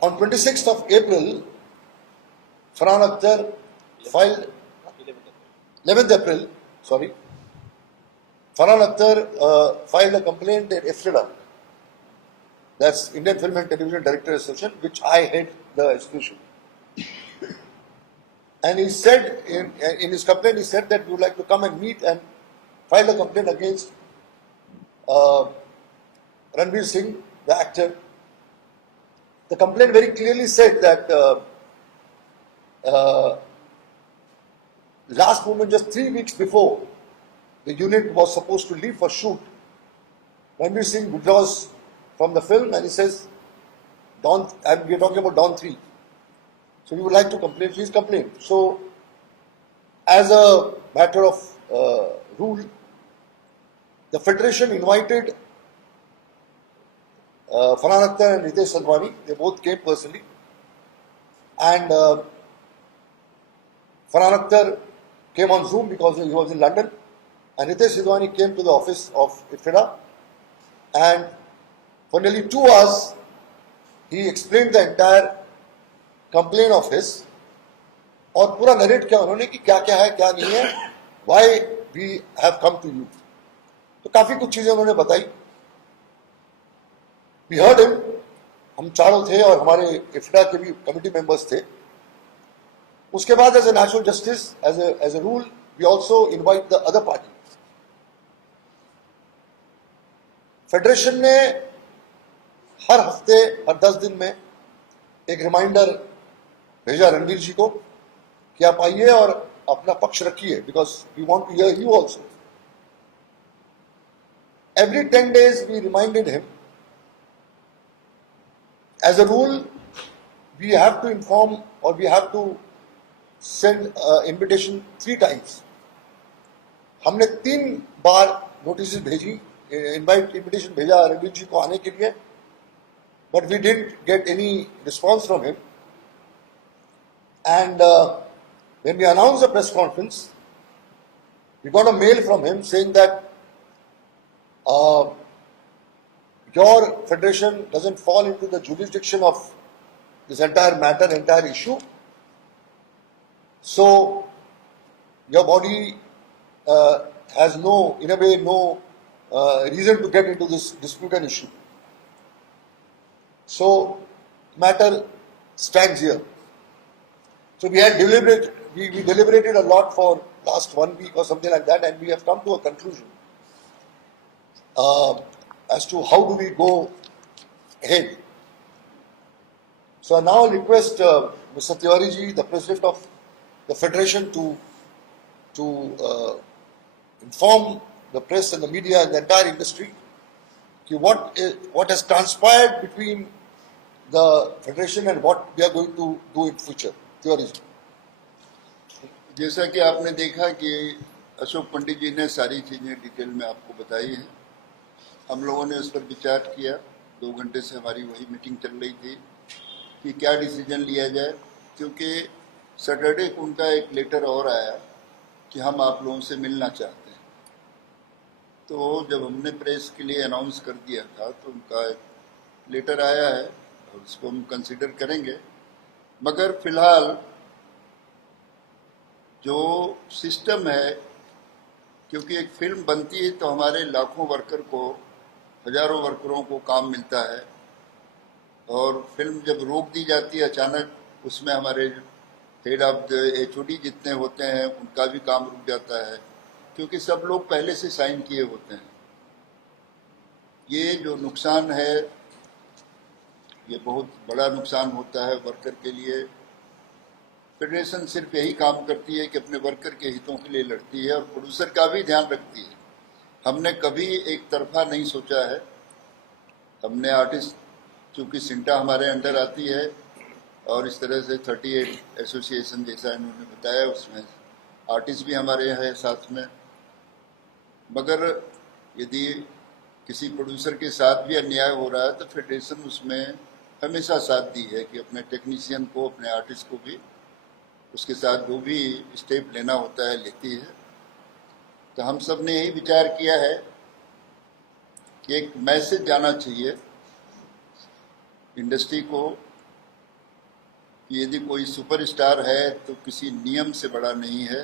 On 26th of April, Farhan Akhtar filed 11th April, sorry, Farhan Akhtar filed a complaint at IFFIDA, that's Indian Film and Television Directors Association, which I head the association. And he said in his complaint, he said that we would like to come and meet and file a complaint against Ranveer Singh, the actor. The complaint very clearly said that last moment, just 3 weeks before the unit was supposed to leave for shoot, Ranveer Singh withdraws from the film and he says, Dawn, and we are talking about Dawn 3. So we would like to complain, please complain. So as a matter of rule, the Federation invited Farhan Akhtar and Ritesh Sidhwani. They both came personally. And Farhan Akhtar came on Zoom because he was in London. And Ritesh Sidhwani came to the office of IFFIDA. And for nearly 2 hours, he explained the entire complaint of his. और पूरा नरेट किया उन्होंने कि क्या क्या है क्या नहीं है, why we have come to you. तो काफी कुछ चीजें उन्होंने बताई. We heard him. हम चारों थे और हमारे IFFIDA के भी कमिटी मेंबर्स थे. उसके बाद as a national justice, as a rule, we also invite the other party. Federation ने हर हफ्ते हर 10 दिन में एक रिमाइंडर भेजा रणवीर जी को कि आप आइए और अपना पक्ष रखिए, because we want to hear you also. Every 10 days we reminded him. As a rule, we have to inform or we have to send invitation 3 times. हमने 3 बार नोटिस भेजी, invitation भेजा रणवीर जी को आने के लिए, but we didn't get any response from him. And when we announced the press conference, we got a mail from him saying that your federation doesn't fall into the jurisdiction of this entire matter, entire issue. So your body has no, in a way, no reason to get into this disputed issue. So matter stands here. So we had we deliberated a lot for last 1 week or something like that, and we have come to a conclusion as to how do we go ahead. So I now request Mr. Tiwari ji, the president of the federation, to inform the press and the media and the entire industry what has transpired between the federation and what we are going to do in future. Tiwari ji. जैसा कि आपने देखा कि अशोक पंडित जी ने सारी चीज़ें डिटेल में आपको बताई हैं. हम लोगों ने उस पर विचार किया. 2 घंटे से हमारी वही मीटिंग चल रही थी कि क्या डिसीजन लिया जाए, क्योंकि सैटरडे को उनका एक लेटर और आया कि हम आप लोगों से मिलना चाहते हैं. तो जब हमने प्रेस के लिए अनाउंस कर दिया था तो उनका एक लेटर आया है और उसको हम कंसिडर करेंगे. मगर फिलहाल जो सिस्टम है, क्योंकि एक फिल्म बनती है तो हमारे लाखों वर्कर को, हजारों वर्करों को काम मिलता है, और फिल्म जब रोक दी जाती है अचानक, उसमें हमारे हेड ऑफ द HOD जितने होते हैं उनका भी काम रुक जाता है, क्योंकि सब लोग पहले से साइन किए होते हैं. ये जो नुकसान है, ये बहुत बड़ा नुकसान होता है वर्कर के लिए. फेडरेशन सिर्फ यही काम करती है कि अपने वर्कर के हितों के लिए लड़ती है और प्रोड्यूसर का भी ध्यान रखती है. हमने कभी एक तरफा नहीं सोचा है. हमने आर्टिस्ट, चूँकि सिंटा हमारे अंडर आती है और इस तरह से 38 एसोसिएशन जैसा इन्होंने बताया, उसमें आर्टिस्ट भी हमारे यहाँ है साथ में. मगर यदि किसी प्रोड्यूसर के साथ भी अन्याय हो रहा है तो फेडरेशन उसमें हमेशा साथ दी है कि अपने टेक्नीशियन को, अपने आर्टिस्ट को भी उसके साथ जो भी स्टेप लेना होता है लेती है. तो हम सब ने यही विचार किया है कि एक मैसेज जाना चाहिए इंडस्ट्री को कि यदि कोई सुपरस्टार है तो किसी नियम से बड़ा नहीं है।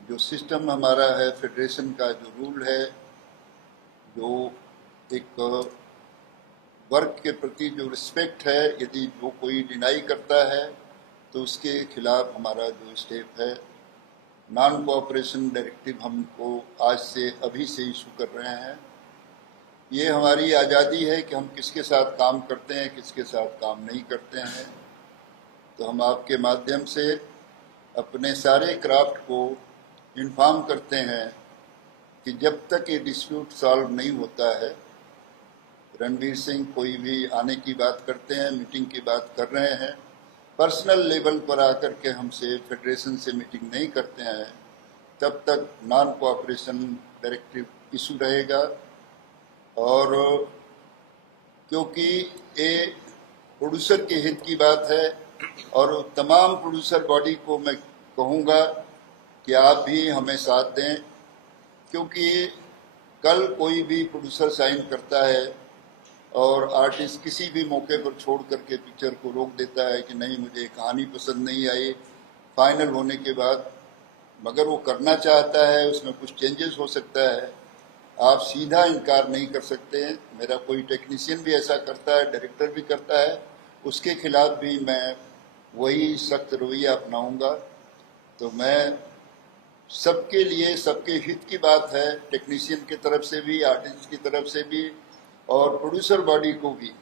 जो सिस्टम हमारा है, फेडरेशन का जो रूल है, जो एक वर्क के प्रति जो रिस्पेक्ट है, यदि जो कोई डिनाई करता है तो उसके खिलाफ हमारा जो स्टेप है, नॉन कोऑपरेशन डायरेक्टिव हमको आज से अभी से इशू कर रहे हैं। ये हमारी आज़ादी है कि हम किसके साथ काम करते हैं, किसके साथ काम नहीं करते हैं। तो हम आपके माध्यम से अपने सारे क्राफ्ट को इन्फॉर्म करते हैं कि जब तक ये डिस्प्यूट सॉल्व नहीं होता है, रणवीर सिंह कोई भी आने की बात करते हैं, मीटिंग की बात कर रहे हैं, पर्सनल लेवल पर आकर के हमसे फेडरेशन से मीटिंग नहीं करते हैं, तब तक नॉन कोऑपरेशन डायरेक्टिव इशू रहेगा। और क्योंकि ये प्रोड्यूसर के हित की बात है और तमाम प्रोड्यूसर बॉडी को मैं कहूँगा कि आप भी हमें साथ दें, क्योंकि कल कोई भी प्रोड्यूसर साइन करता है और आर्टिस्ट किसी भी मौके पर छोड़ करके पिक्चर को रोक देता है कि नहीं मुझे कहानी पसंद नहीं आई, फाइनल होने के बाद मगर वो करना चाहता है, उसमें कुछ चेंजेस हो सकता है, आप सीधा इनकार नहीं कर सकते। मेरा कोई टेक्नीशियन भी ऐसा करता है, डायरेक्टर भी करता है, उसके खिलाफ भी मैं वही सख्त रवैया अपनाऊंगा। तो मैं सबके लिए, सबके हित की बात है, टेक्नीशियन की तरफ से भी, आर्टिस्ट की तरफ से भी और प्रोड्यूसर बॉडी को भी,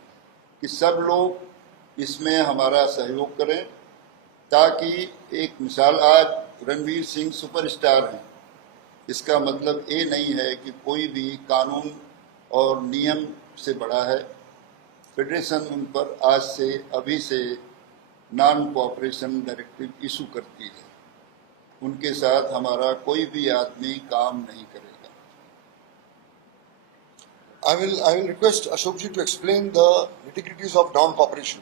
कि सब लोग इसमें हमारा सहयोग करें, ताकि एक मिसाल, आज रणवीर सिंह सुपरस्टार हैं, इसका मतलब ये नहीं है कि कोई भी कानून और नियम से बड़ा है। फेडरेशन उन पर आज से अभी से नॉन कोऑपरेशन डायरेक्टिव इशू करती है, उनके साथ हमारा कोई भी आदमी काम नहीं करेगा। I will request Ashok ji to explain the nitty-gritties of non-cooperation.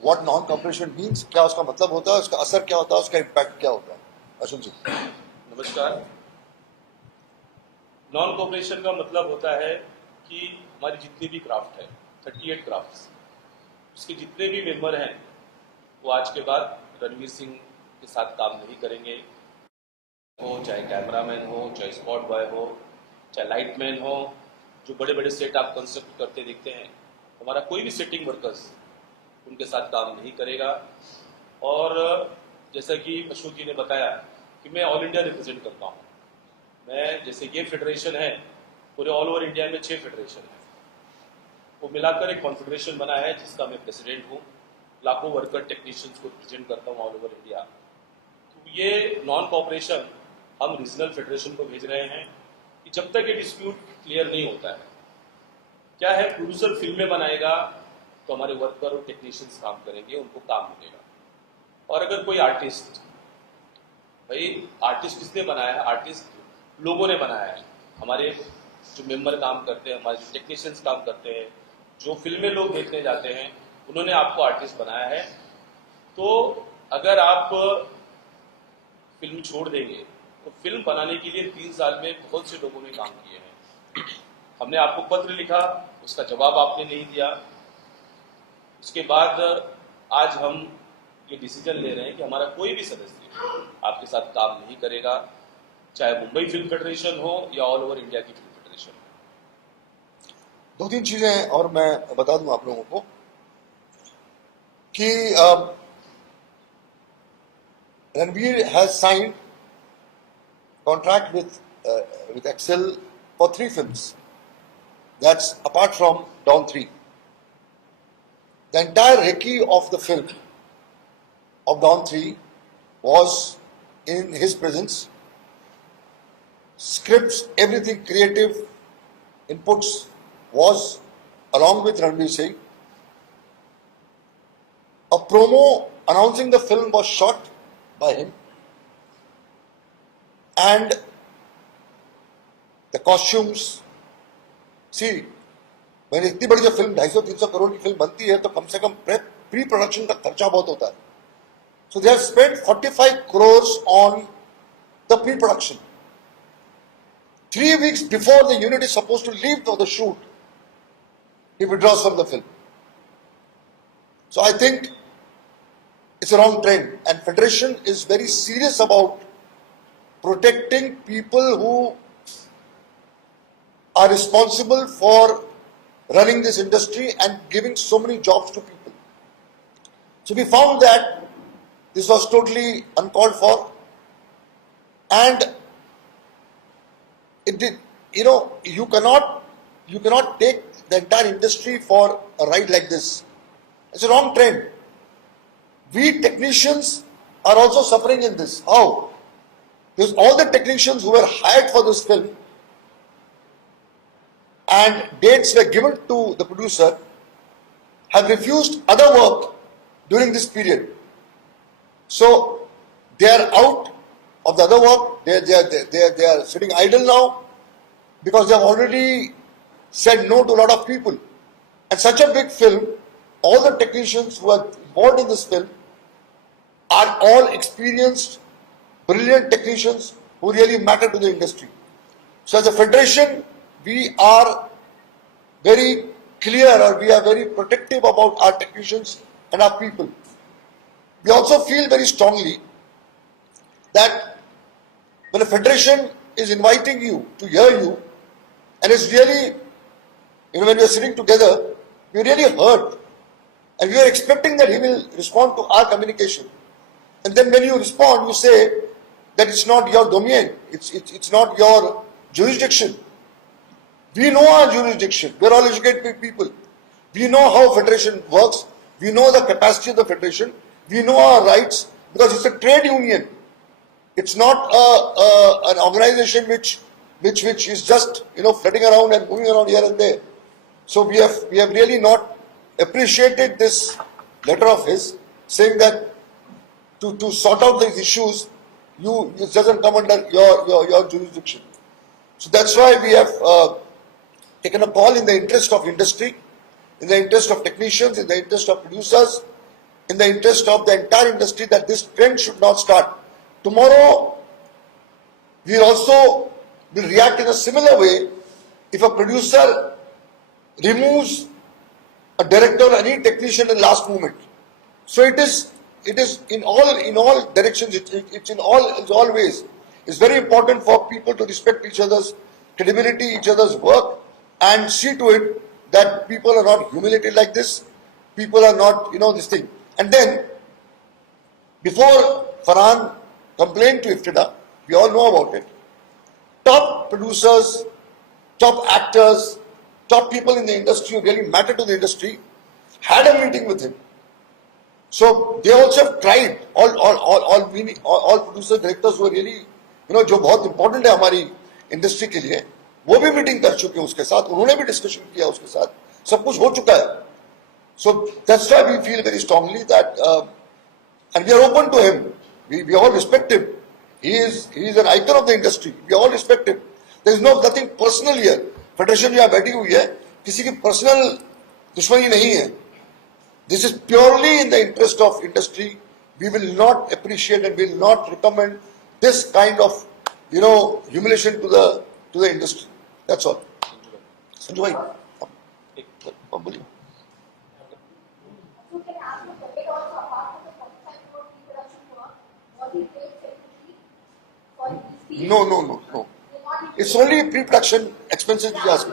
What non-cooperation means, क्या उसका मतलब होता है, उसका असर क्या होता है, उसका इम्पैक्ट क्या होता है। अशोक जी। नमस्कार। नॉन कोऑपरेशन का मतलब होता है कि हमारी जितनी भी क्राफ्ट है, 38 क्राफ्ट्स, उसके जितने भी मेंबर हैं वो आज के बाद रणवीर सिंह के साथ काम नहीं करेंगे। हो चाहे कैमरामैन हो, चाहे स्पॉट बॉय हो, चाहे लाइटमैन हो, जो बड़े बड़े सेट आप कंस्ट्रक्ट करते देखते हैं, हमारा कोई भी सेटिंग वर्कर्स उनके साथ काम नहीं करेगा। और जैसा कि अशोक जी ने बताया कि मैं ऑल इंडिया रिप्रेजेंट करता हूँ। मैं, जैसे ये फेडरेशन है, पूरे ऑल ओवर इंडिया में 6 फेडरेशन है, वो मिलाकर एक कॉन्फेडरेशन बना है जिसका मैं प्रेसिडेंट हूँ। लाखों वर्कर टेक्नीशियंस को रिप्रेजेंट करता हूँ ऑल ओवर इंडिया। तो ये नॉन कोऑपरेशन हम रीजनल फेडरेशन को भेज रहे हैं कि जब तक ये डिस्प्यूट क्लियर नहीं होता है, क्या है, प्रोड्यूसर फिल्में बनाएगा तो हमारे वर्कर और टेक्नीशियंस काम करेंगे, उनको काम मिलेगा। और अगर कोई आर्टिस्ट, भाई आर्टिस्ट किसने बनाया है? आर्टिस्ट लोगों ने बनाया है। हमारे जो मेंबर काम करते हैं, हमारे जो टेक्नीशियंस काम करते हैं, जो फिल्में लोग देखने जाते हैं, उन्होंने आपको आर्टिस्ट बनाया है। तो अगर आप फिल्म छोड़ देंगे तो फिल्म बनाने के लिए 3 साल में बहुत से लोगों ने काम किए हैं। हमने आपको पत्र लिखा, उसका जवाब आपने नहीं दिया। उसके बाद आज हम ये डिसीजन ले रहे हैं कि हमारा कोई भी सदस्य आपके साथ काम नहीं करेगा, चाहे मुंबई फिल्म फेडरेशन हो या ऑल ओवर इंडिया की फिल्म फेडरेशन हो। 2-3 चीजें और मैं बता दूं आप लोगों को कि Ranveer has signed contract with Excel for 3 films. That's apart from Dawn 3. The entire recce of the film of Dawn 3 was in his presence. Scripts, everything creative inputs was along with Ranveer Singh. A promo announcing the film was shot by him. And the costumes, see, मैंने इतनी बड़ी जो फिल्म 250-300 करोड़ की फिल्म बनती है तो कम से कम pre production का खर्चा बहुत होता है. So they have spent 45 crores on the pre production. 3 weeks before the unit is supposed to leave for the shoot, he withdraws from the film. So I think it's a wrong trend. And Federation is very serious about protecting people who are responsible for running this industry and giving so many jobs to people. So we found that this was totally uncalled for, and it did. You cannot take the entire industry for a ride like this. It's a wrong trend. We technicians are also suffering in this. How? Because all the technicians who were hired for this film and dates were given to the producer have refused other work during this period. So they are out of the other work. They are sitting idle now because they have already said no to a lot of people. And such a big film, all the technicians who are involved in this film are all experienced, brilliant technicians who really matter to the industry. So as a federation, we are very clear, or we are very protective about our technicians and our people. We also feel very strongly that when a federation is inviting you to hear you, and it's really, when we are sitting together, we really hurt, and we are expecting that he will respond to our communication. And then when you respond, you say that it's not your domain, it's not your jurisdiction. We know our jurisdiction. We're all educated people. We know how federation works. We know the capacity of the federation. We know our rights, because it's a trade union. It's not an organization which is just floating around and moving around here and there. So we have really not appreciated this letter of his, saying that to sort out these issues, it doesn't come under your jurisdiction. So that's why we have taken a call in the interest of industry, in the interest of technicians, in the interest of producers, in the interest of the entire industry, that this trend should not start. Tomorrow, we also will react in a similar way if a producer removes a director or any technician in last moment. So it is in all directions. It's in all ways. It's very important for people to respect each other's credibility, each other's work, and see to it that people are not humiliated like this. People are not, this thing. And then, before Farhan complained to IFTDA, we all know about it, top producers, top actors, top people in the industry who really matter to the industry had a meeting with him. So they also have tried, all producers, directors who are really, जो बहुत important है हमारी industry के लिए, वो भी meeting कर चुके हैं उसके साथ, उन्होंने भी discussion किया उसके साथ, सब कुछ हो चुका है. So that's why we feel very strongly that, and we are open to him. We all respect him. He is an icon of the industry. We all respect him. There is nothing personal here. Federation यहाँ बैठी हुई है, किसी की personal दुश्मनी नहीं है. This is purely in the interest of industry. We will not appreciate and will not recommend this kind of, humiliation to the industry. That's all. Sanju bhai, बोलिए. So can I ask you, budget also apart from the 45 crore pre-production work, was he paid separately for his fees? No. It's only pre-production expenses we ask.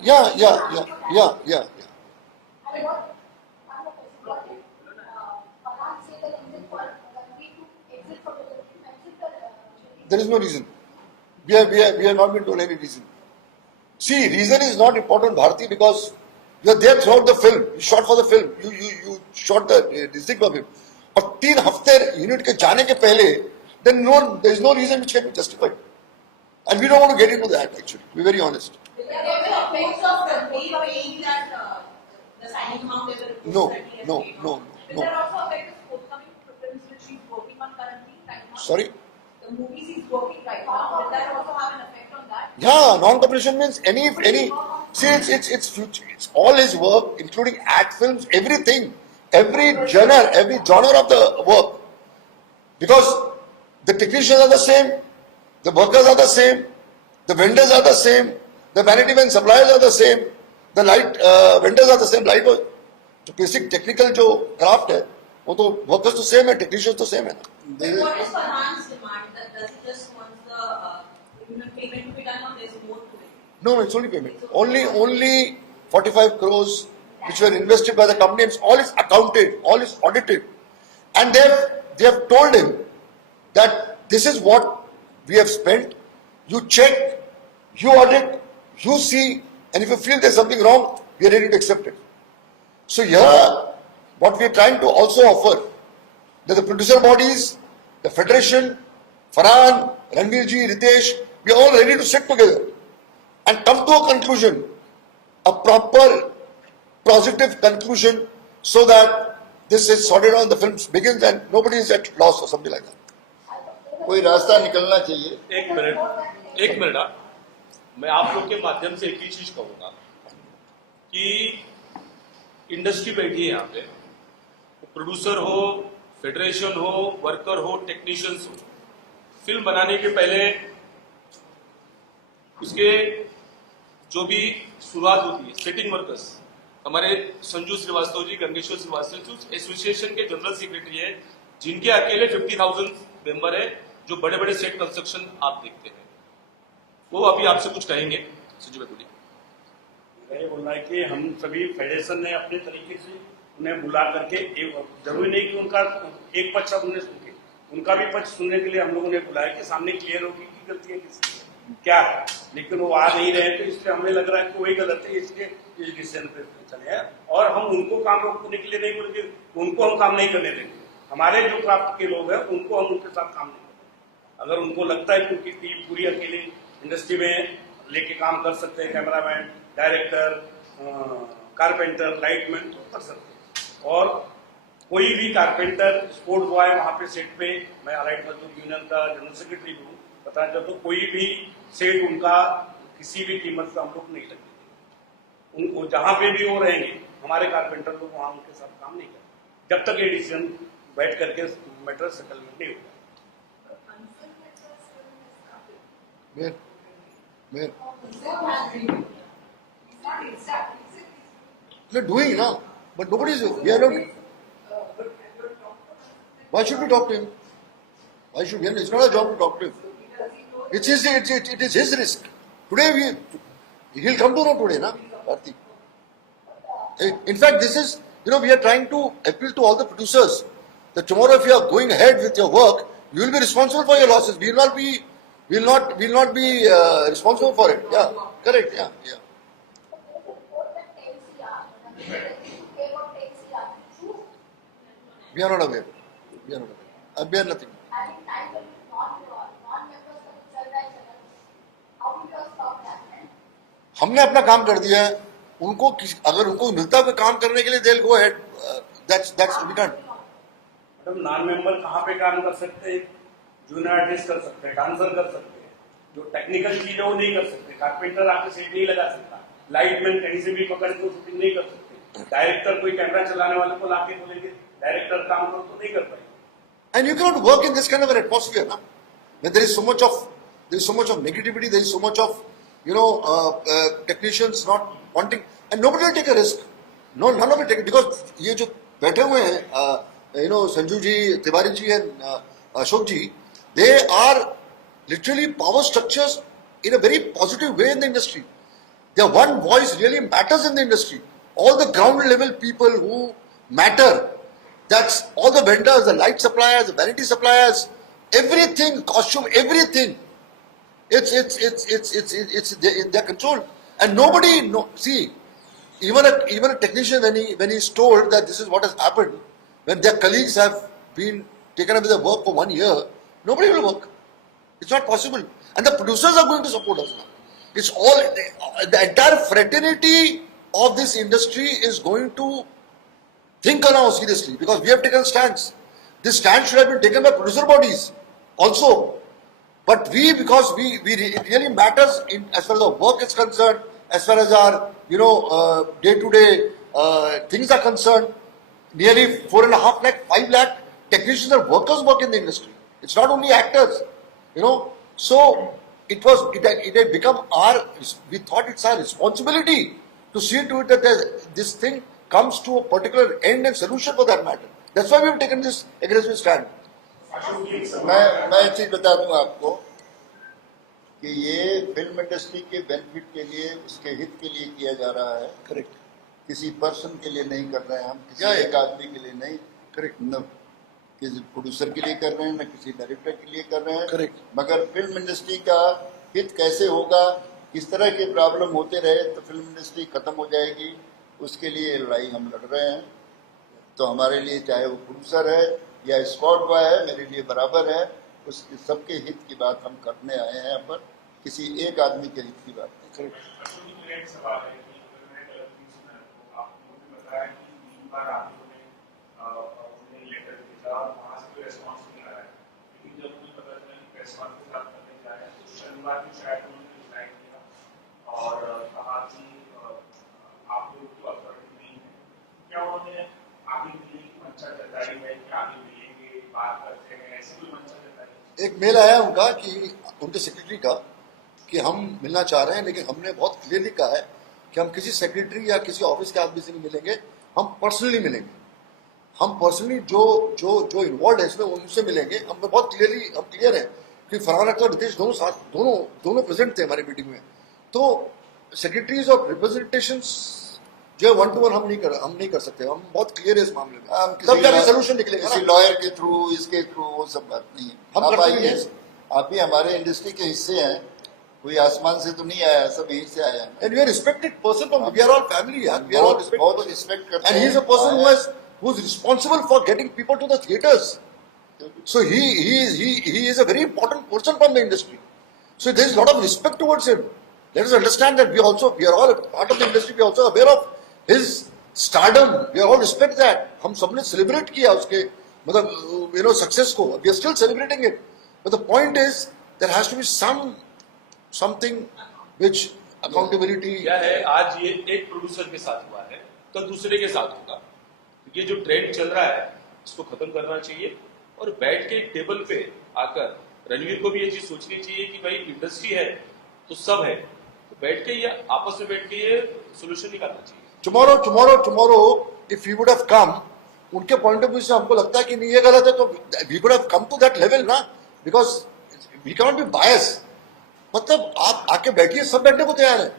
Yeah. And what did Farhan say the reason for Ranveer to exit from the jury? There is no reason. We have not been told any reason. See, reason is not important, Bharati, because you are there throughout the film. You shot for the film. You shot the district of him. और 3 हफ्ते यूनिट के जाने के पहले, then there is no reason which can be justified. And we don't want to get into that, actually, to be very honest. There were effects of Ranveer paying that the signing amount they were No. Is there also effect of forthcoming films which he's working on currently right now? Sorry? The movies he's working right now, will that also have an effect on that? Yeah, non-competition means any. See, it's future. It's all his work, including act films, everything, every genre of the work. Because the technicians are the same, the workers are the same, the vendors are the same, the vanity van suppliers are the same, the light vendors are the same. Light, जो basic technical जो craft है, वो तो वर्कर्स तो सेम है, टेक्नीशियंस तो सेम है ना. But what is Farhan's demand? That does he just wants the payment to be done, or there's more to it? No, it's only payment. Only 45 crores which were invested by the company, and all is accounted, all is audited. And they have told him that this is what we have spent. You check, you audit, you see, and if you feel there's something wrong, we are ready to accept it. So here, what we are trying to also offer, that the producer bodies, the federation, Farhan, Ranveerji, Ritesh, we are all ready to sit together and come to a conclusion, a proper, positive conclusion, so that this is sorted out, the film begins and nobody is at loss or something like that. कोई रास्ता निकलना चाहिए. एक मिनट मैं आप लोग के माध्यम से एक ही चीज कहूंगा कि इंडस्ट्री बैठी है यहाँ पे, प्रोड्यूसर हो, फेडरेशन हो, वर्कर हो, टेक्नीशियंस हो. फिल्म बनाने के पहले उसके जो भी शुरुआत होती है, सेटिंग वर्कर्स हमारे संजू श्रीवास्तव जी, गंगेश्वर श्रीवास्तव जी एसोसिएशन के जनरल सेक्रेटरी है, जिनके अकेले 50,000 मेंबर है, जो बड़े बड़े सेट कंस्ट्रक्शन आप देखते हैं. वो अभी आपसे कुछ कहेंगे. संजू भाई बोलिए. ये बोलना है कि हम सभी फेडरेशन ने अपने तरीके से उन्हें बुला करके, जरूरी नहीं कि उनका एक पक्ष उन्हें सुन के, उनका भी पक्ष सुनने के लिए हम लोगों ने बुलाया कि सामने क्लियर होगी कि गलतियां किसकी क्या है. लेकिन वो आ नहीं रहे, तो इसलिए हमें लग रहा है कि वही गलत है, इसलिए इस डिसीजन पे चले हैं. और हम उनको काम रोकने के लिए नहीं बोलेंगे, उनको हम काम नहीं करने देंगे. हमारे जो क्राफ्ट के लोग हैं उनको हम उनके साथ काम नहीं करेंगे. अगर उनको लगता है कि उनकी टीम पूरी अकेले इंडस्ट्री में लेके काम कर सकते हैं, कैमरामैन, डायरेक्टर, कारपेंटर, लाइटमैन, तो कर सकते हैं. और कोई भी कारपेंटर, स्पोर्ट बॉय वहाँ पे सेट पे, मैं अलाइड मजदूर यूनियन का जनरल सेक्रेटरी भी हूँ, पता चल तो कोई भी सेट उनका किसी भी कीमत से हम लोग नहीं लगेंगे. उनको जहाँ पे भी वो रहेंगे, हमारे कारपेंटर लोग वहाँ उनके साथ काम नहीं करेंगे जब तक ये डिसीजन बैठ करके मैटर सेटलमेंट नहीं होगा. Where? They're doing now, but nobody's. We are not. Why should we talk to him? Why should we? It's not our job to talk to him. It is his risk. Today he'll come to know today, na, Bharti. In fact, this is, we are trying to appeal to all the producers that tomorrow if you are going ahead with your work, you will be responsible for your losses. We will not be responsible for it. Yeah, correct. Yeah. We are not aware. We are nothing. हमने अपना काम कर दिया है. उनको अगर उनको मिलता है काम करने के लिए, they'll go ahead. That's we can't. Madam, non member कहाँ पे काम कर सकते हैं? जूनियर आर्टिस्ट कर सकते हैं, डांसर कर सकते हैं, जो टेक्निकल चीज है वो नहीं कर सकते. कारपेंटर आके सेट नहीं लगा सकता, लाइटमैन कहीं से भी पकड़ के शूटिंग नहीं कर सकते, डायरेक्टर कोई कैमरा चलाने वाले को लाके बोलेंगे डायरेक्टर काम करो तो नहीं कर पाएंगे. And you cannot work in this kind of an atmosphere, na? When there is so much of negativity, there is so much of technicians not wanting, and nobody will take a risk. No, none of it take it, because ये जो बैठे हुए हैं, संजू जी, तिवारी ji and Ashok ji, they are literally power structures in a very positive way in the industry. Their one voice really matters in the industry. All the ground level people who matter, that's all the vendors, the light suppliers, the vanity suppliers, everything, costume, everything. It's in their control, and nobody see. Even a technician, when he's told that this is what has happened, when their colleagues have been taken up with the work for 1 year, nobody will work. It's not possible. And the producers are going to support us now. It's all, the entire fraternity of this industry is going to think now seriously, because we have taken stands. This stand should have been taken by producer bodies also. But because it really matters as far as the work is concerned, as far as our day-to-day things are concerned. Nearly 4.5 lakh, 5 lakh technicians and workers work in the industry. It's not only actors, So it had become we thought it's our responsibility to see to it that this thing comes to a particular end and solution for that matter. That's why we have taken this aggressive stand. मैं एक चीज बता दूं आपको कि ये film industry के बेनिफिट के लिए, उसके हित के लिए किया जा रहा है। Correct. किसी पर्सन के लिए नहीं कर रहे हैं हम, किसी Yeah, yeah. एक आदमी के लिए नहीं। Correct. न किसी प्रोड्यूसर के लिए कर रहे हैं, न किसी डायरेक्टर के लिए कर रहे हैं। Correct. मगर फिल्म इंडस्ट्री का हित कैसे होगा, किस तरह के प्रॉब्लम होते रहे तो फिल्म इंडस्ट्री खत्म हो जाएगी, उसके लिए लड़ाई हम लड़ रहे हैं। तो हमारे लिए चाहे वो प्रोड्यूसर है या स्क्वाड बॉय है, मेरे लिए बराबर है। उसके सबके हित की बात हम करने आए हैं यहाँ पर, किसी एक आदमी के हित की बात नहीं। एक सवाल है कि अगर मैं गलत नहीं सुना तो आपने मुझे बताया कि 3 बार आपने लेटर भेजा और वहाँ से कोई रेस्पॉन्स नहीं आया है, लेकिन जब मुझे पता चला कि प्रेस कॉन्फ्रेंस आप करने जा रहे हैं तो शनिवार को शायद उन्होंने रिप्लाई किया और कहा कि आप लोग की अथॉरिटी नहीं है। क्या उन्होंने आगे मिलने की मंशा जताई है कि आगे मिलेंगे, बात करते हैं, ऐसी कोई मंशा जताई? एक मेल आया उनका कि उनके सेक्रेटरी का कि हम मिलना चाह रहे हैं, लेकिन हमने बहुत क्लियरली कहा है कि हम किसी सेक्रेटरी या किसी ऑफिस के आदमी से नहीं मिलेंगे, हम पर्सनली मिलेंगे। हम पर्सनली जो जो जो इन्वॉल्व है इसमें उनसे मिलेंगे। हम बहुत क्लियरली हम क्लियर हैं कि फरहान अख्तर और रितेश दोनों प्रेजेंट थे हमारी मीटिंग में। तो सेक्रेटरीज और रिप्रेजेंटेशंस जो है 1-to-1 हम नहीं कर सकते। हम बहुत क्लियर है इस मामले में। हम तब जाके सोल्यूशन निकलेगा किसी ना। लॉयर के थ्रू, इसके थ्रू, वो सब बात नहीं है। हम आप करते भी आइए, नहीं। आप भी हमारे इंडस्ट्री के हिस्से हैं, कोई आसमान से तो नहीं आया, सब यहीं से आया है। And we are respected person from, we are all family, yaar. We are all respected बहुत person. रिस्पेक्ट करते And हैं। he is a person who is responsible for getting people to the theaters. So he is a very important person from the industry. So there is a lot of respect towards him. Let us understand that we are all a part of the industry. We are also aware of his stardom. We are all respect that. हम सबने celebrate किया उसके मतलब success को. We are still celebrating it. But the point is there has to be something which accountability. क्या है, आज ये एक प्रोड्यूसर के साथ हुआ है, कल दूसरे के साथ होगा। ये जो ट्रेंड चल रहा है इसको खत्म करना चाहिए और बैठ के टेबल पे आकर रणवीर को भी ये चीज सोचनी चाहिए कि भाई इंडस्ट्री है तो सब है, तो बैठ के ये आपस में बैठ के ये सोल्यूशन निकालना चाहिए। Tomorrow, if he would have come, उनके पॉइंट ऑफ व्यू से हमको लगता है कि नहीं ये गलत है, तो we would have come to that level ना, because we cannot be biased. मतलब आप आके बैठिए, सब बैठने को तैयार है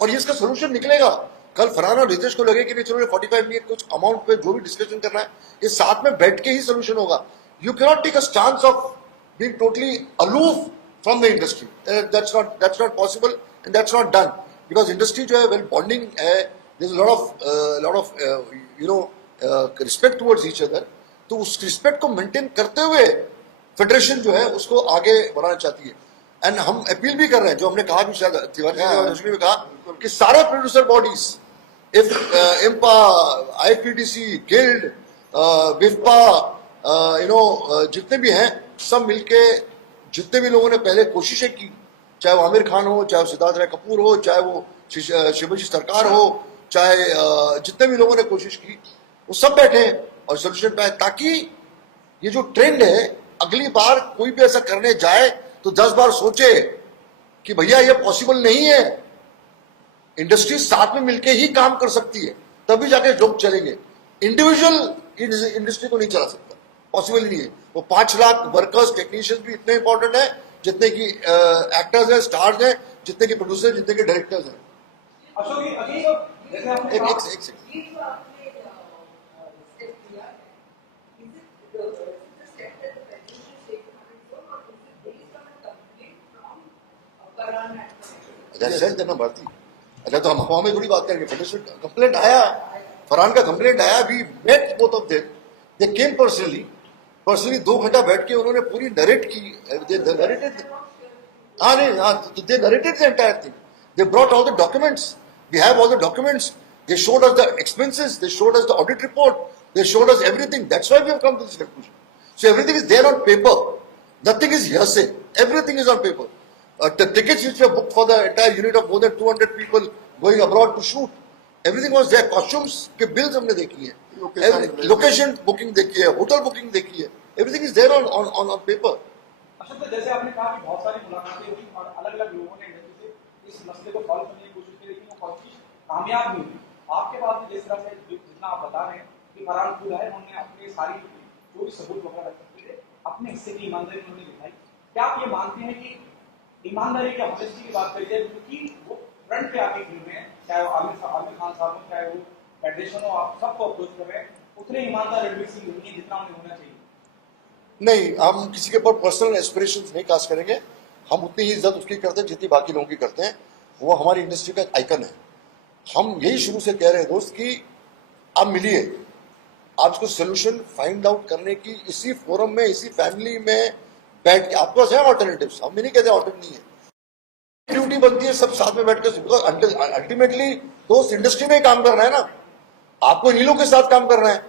और ये इसका सोल्यूशन निकलेगा। कल फरहान और रितेश को लगे कि नहीं चलो 45 मिनट कुछ अमाउंट पे जो भी डिस्कशन करना है ये साथ में बैठ के ही सोल्यूशन होगा। You cannot take a stance of being totally aloof from the industry. That's not possible and that's not done, because industry जो है वेल बॉन्डिंग है, there is lot of respect towards each other. तो उस रिस्पेक्ट को मेंटेन करते हुए फेडरेशन जो है उसको आगे बढ़ाना चाहती है। एंड हम अपील भी कर रहे हैं, जो हमने कहा भी शायद तिवारी जी और रश्मि में कहा कि सारे प्रोड्यूसर बॉडीज, इम्पा, आईपीडीसी, गिल्ड, विफ्पा, जितने भी हैं सब मिलके, जितने भी लोगों ने पहले कोशिशें की, चाहे वो आमिर खान हो, चाहे वो सिद्धार्थ राय कपूर हो, चाहे वो शिवाजी सरकार हो, चाहे जितने भी लोगों ने कोशिश की, वो सब बैठे और सोल्यूशन पे आए, ताकि ये जो ट्रेंड है अगली बार कोई भी ऐसा करने जाए तो 10 बार सोचे कि भैया ये पॉसिबल नहीं है। इंडस्ट्री साथ में मिलके ही काम कर सकती है, तभी जाके लोग चलेंगे। इंडिविजुअल इंडस्ट्री को नहीं चला सकता, पॉसिबल नहीं है। वो 5 लाख वर्कर्स, टेक्नीशियंस भी इतने इंपॉर्टेंट है जितने की एक्टर्स हैं, स्टार्स हैं, जितने के प्रोड्यूसर, जितने के डायरेक्टर्स हैं। एक सेकंड, भारती, अच्छा तो हम हवा में थोड़ी बात करेंगे। फेडरेशन कंप्लेंट आया, फरहान का कंप्लेंट आया, we met both of them, they came personally 2 घंटा बैठ के उन्होंने पूरी नरेट की, they narrated the entire thing, they brought all the documents, we have all the documents, they showed us the expenses, they showed us the audit report, they showed us everything, that's why we have come to this conclusion. So everything is there on paper, nothing is hearsay, everything is on paper. The tickets which were booked for the entire unit of more than 200 people going abroad to shoot, everything was there. Costumes के bills हमने देखी है, location booking देखी है, hotel booking देखी है, everything is there on paper. अच्छा, तो जैसे आपने कहा कि बहुत सारी मुलाकातें हुई और अलग-अलग लोगों ने इंडस्ट्री से इस मसले को सॉल्व करने की कोशिश की, लेकिन वो कोशिश कामयाब नहीं हुई। आपके पास जिस तरह से जितना आप बता रहे हैं कि फरहान खुद है, उन्होंने अपने सारी जो भी सबूत वगैरह रखे थे अपने हिस्से की ईमानदारी उन्होंने दिखाई। क्या आप ये मानते हैं कि ईमानदारी की ऑनेस्टी की बात करी जाए, क्योंकि वो फ्रंट पे आके फिल्म में, चाहे वो आमिर खान साहब हो, चाहे वो फेडरेशन हो, आप सबको अप्रोच कर रहे हैं, उतने ईमानदार रणवीर सिंह नहीं है जितना उन्हें होना चाहिए। नहीं, हम किसी के ऊपर पर्सनल एस्पिरेशंस नहीं कास्ट करेंगे। हम उतनी ही इज्जत उसकी करते हैं जितनी बाकी लोगों की करते हैं। वो हमारी इंडस्ट्री का एक आइकन है। हम यही शुरू से कह रहे हैं दोस्त कि आप मिलिए, आप इसको सोल्यूशन फाइंड आउट करने की इसी फोरम में, इसी फैमिली में बैठ के, आपके पास है ऑल्टरनेटिव्स, हम भी नहीं कहते ऑल्टरनेटिव नहीं है। ड्यूटी बनती है सब साथ में बैठ कर, बिकॉज अल्टीमेटली दोस्त इंडस्ट्री में ही काम करना है ना, आपको इन्हीं लोगों के साथ काम करना है।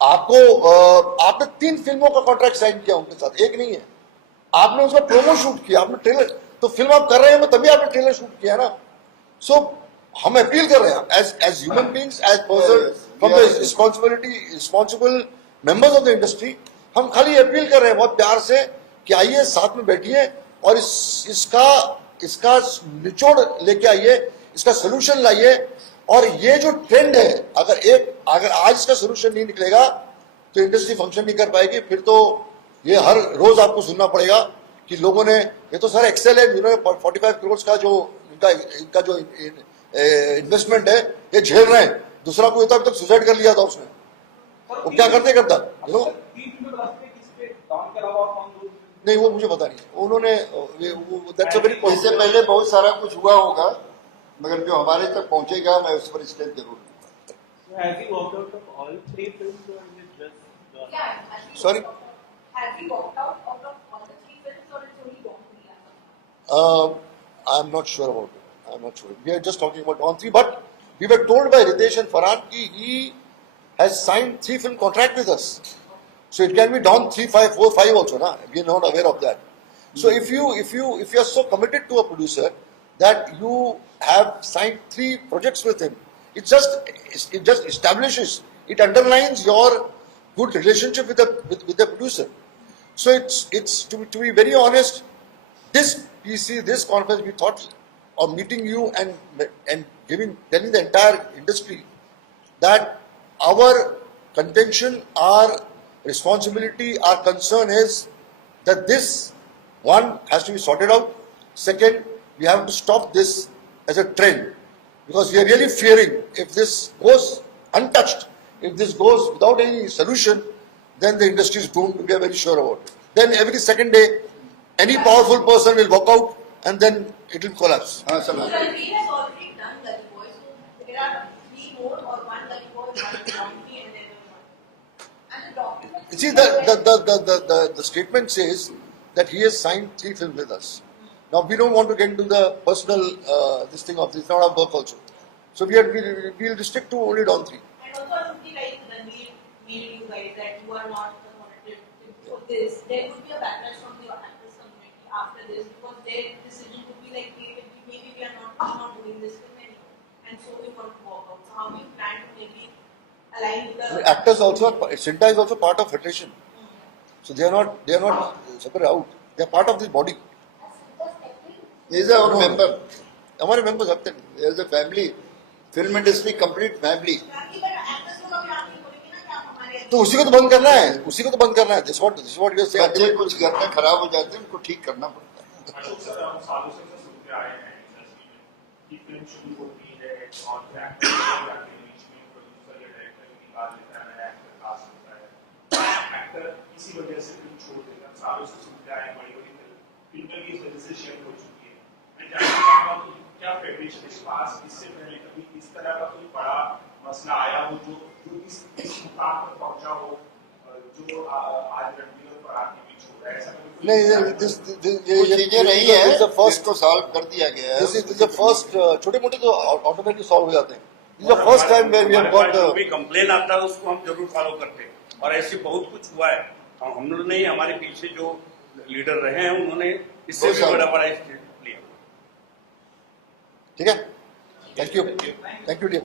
आपने 3 फिल्मों का कॉन्ट्रैक्ट साइन किया उनके साथ, एक नहीं है। आपने उसका प्रोमो शूट किया, आपने ट्रेलर, तो फिल्म आप कर रहे हैं तभी आपने ट्रेलर शूट किया ना। सो हम अपील कर रहे हैं as human beings, as person from the responsible members of the industry, हम खाली अपील कर रहे हैं बहुत प्यार से कि आइए साथ में बैठिए और इसका निचोड़ लेके आइए, इसका सोल्यूशन लाइए। और ये जो ट्रेंड है, अगर आज इसका सोल्यूशन नहीं निकलेगा तो इंडस्ट्री फंक्शन नहीं कर पाएगी। फिर तो ये हर रोज आपको सुनना पड़ेगा कि लोगों ने, ये तो सर एक्सेल है जिन्होंने 45 करोड़ का जो इनका जो इन्वेस्टमेंट है ये झेल रहे हैं। दूसरा कोई होता अभी तक सुसाइड कर लिया था उसने, वो क्या करता नहीं, वो मुझे पता नहीं, उन्होंने दैट्स अ वेरी इससे पहले बहुत सारा कुछ हुआ होगा, मगर जो हमारे तक पहुंचेगा मैं उस पर स्टेप जरूर दूंगा। Yeah, Sorry? Have you walked out of all the 3 films or it's only gone 3? I'm not sure about it. I'm not sure. We are just talking about Dawn 3, but we were told by Ritesh and Farhan कि he has signed 3 film contract with us. So it can be Dawn 3, 5, 4, 5 also, na? We are not aware of that. So if you are so committed to a producer that you have signed 3 projects with him, it just establishes, it underlines your good relationship with the producer. So it's to be very honest, this conference we thought of meeting you and telling the entire industry that our contention, our responsibility, our concern is that this one has to be sorted out. Second, we have to stop this as a trend, because we are really fearing if this goes untouched, if this goes without any solution, then the industry is doomed. We are very sure about it. Then every second day, any powerful person will walk out and then it will collapse. हाँ So समझ। Ranveer has already done Gully Boy, so there are 3 more or 1 Gully Boy, 1 Zombie and then 1. And the document. You see, the statement says that he has signed 3 films with us. Now we don't want to get into the personal this thing of this. It's not our work also. So we'll restrict to only Dawn 3. And also I would be like Ranveer made you guys that you are not the authoritative for this. There would be a backlash from the actors community after this, because their decision would be like maybe we are not doing this film anymore, and so we want to walk out. So how do you plan to maybe align with the Actors also, Sinta is also part of federation. So they are not separate out. They are part of this body. He is our No. member. हमारे members हफ्ते He is a family. Film industry complete family. बाकी पर actors लोग अभी आप नहीं बोलेंगे ना कि आप हमारे तो उसी को तो बंद करना है, उसी को तो बंद करना है. This is what we are saying. बच्चे कुछ घर में खराब हो जाते हैं, उनको ठीक करना पड़ता है। अशोक सर, हम सालों से सुनते आए हैं इंडस्ट्री में कि फिल्म शुरू होती है और एक्टर के बीच में प्रोड्यूसर या डायरेक्टर निकाल लेता है, नया एक्टर कास्ट होता है, एक्टर इसी वजह से फिल्म छोड़ देता है। सालों से सुनते आए, बड़ी फिल्म की इस वजह से शेयर हो चुकी है। मैं जानना चाहता हूँ कि क्या फेडरेशन के पास इससे पहले कभी इस तरह का कोई बड़ा मसला आया हो जो इस मुकाम पर पहुंचा हो, जो आज रणवीर और फरहान के बीच हो रहा है? ऐसा कभी नहीं, कुछ चीजें रही है, इसको सॉल्व कर दिया गया है। This is the first. छोटे मोटे तो ऑटोमेटिकली सॉल्व हो जाते हैं. This is the first time where we have got जो भी कंप्लेन आता है उसको हम जरूर फॉलो करते हैं, और ऐसे बहुत कुछ हुआ है। हम लोग ने हमारे पीछे जो लीडर रहे हैं उन्होंने इससे भी बड़ा स्टेप लिया। ठीक है. Thank you. Thank you dear.